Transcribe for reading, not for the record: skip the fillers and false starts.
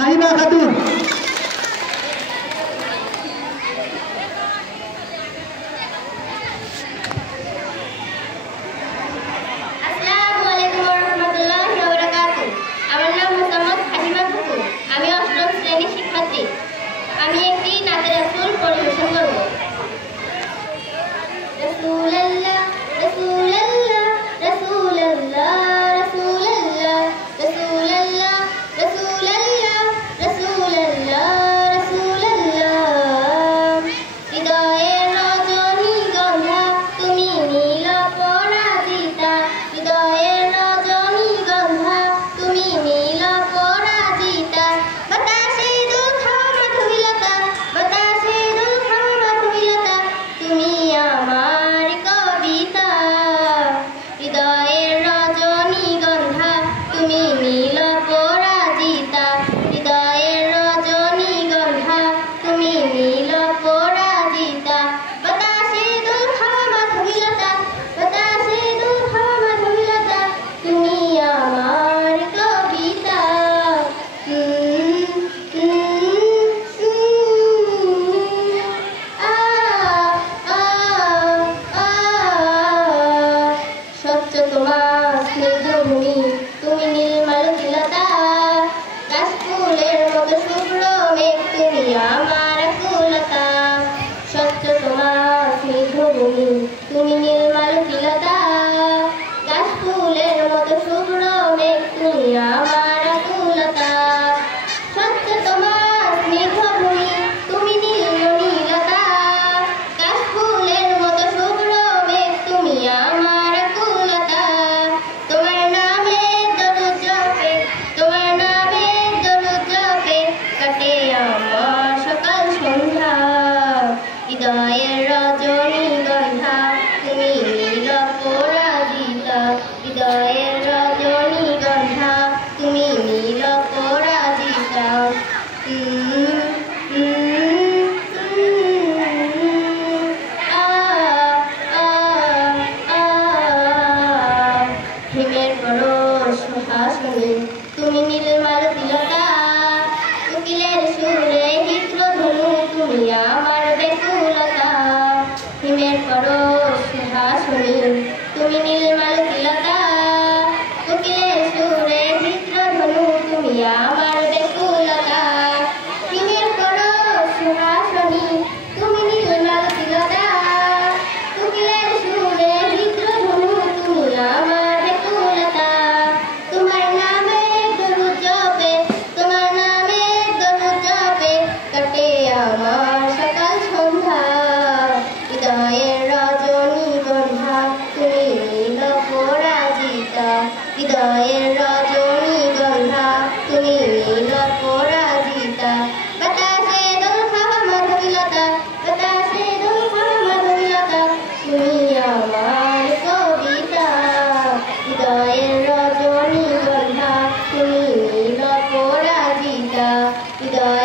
ফাহিমা খাতুন। আমি একটি নাতে রাসূল পরিবেশন করব। রাসূলুল্লাহ রাসূলুল্লাহ রাসূলুল্লাহ রাসূলুল্লাহ রাসূলুল্লাহ রাসূলুল্লাহ রাসূলুল্লাহ রাসূলুল্লাহ হৃদয়ের রজনীগন্ধা তুমি নীল পরাজিতা হৃদয়ের রজনীগন্ধা তুমি নীল পরাজিতা বাতাসে দুলখাও মাধুরীলতা বাতাসে দুলখাও মাধুরীলতা তুমি আমার কবিতা হৃদয়ের রজনীগন্ধা তুমি নীল পরাজিতা হৃদয়ের রজনীগন্ধা তুমি নীল পরাজিতা বাতাসে দুলখাও মাধুরীলতা বাতাসে দুলখাও মাধুরীলতা তুমি আমার কবিতা স্বচ্ছ তোমার স্নিগ্ধভূমি তুমি নীলমালতিলতা কাশফুলের মতো শুভ্র মেঘ তুমি আমার কুলতা স্বচ্ছ তোমার স্নিগ্ধভূমি তুমি নীলমালতিলতা কাশফুলের মতো শুভ্র মেঘ তুমি আমার কুলতা স্বচ্ছ তোমার স্নিগ্ধভূমি তুমি নীলনীলতা কাশফুলের মতো শুভ্র মেঘ তুমি আমার কুলতা তোমার নামে দরুদ জপে তোমার নামে দরুদ জপে কাটে আমার সকাল সন্ধ্যা হৃদয়ের রজনীগন্ধা তুমি নীল পরাজিতা হৃদয়ের রজনীগন্ধা তুমি নীল পরাজিতা হিমের পরশ হাসনি তুমি নীলমালতিলতা কোকিলের সুরে হিত্রধনু তুমি আমার বেকুলতা হিমের পরশ হাসনি তুমি নীলমালতিলতা কোকিলের সুরে হিত্রধনু তুমি আমার বেকুলতা হিমের পরশ হাসনি তুমি নীলমালতিলতা কোকিলের সুরে হিত্রধনু তুমি আমার বেকুলতা তোমার নামে দরুদ জপে তোমার নামে দরুদ জপে কাটে আমার সকাল সন্ধ্যা হৃদয়ের রজনীগন্ধা তুমি নীল পরাজিতা হৃদয়ের রজনীগন্ধা তুমি নীল পরাজিতা বাতাসে দুলখাও মাধুরীলতা বাতাসে দুলখাও মাধুরীলতা তুমি আমার কবিতা হৃদয়ের রজনীগন্ধা তুমি নীল পরাজিতা হৃদয়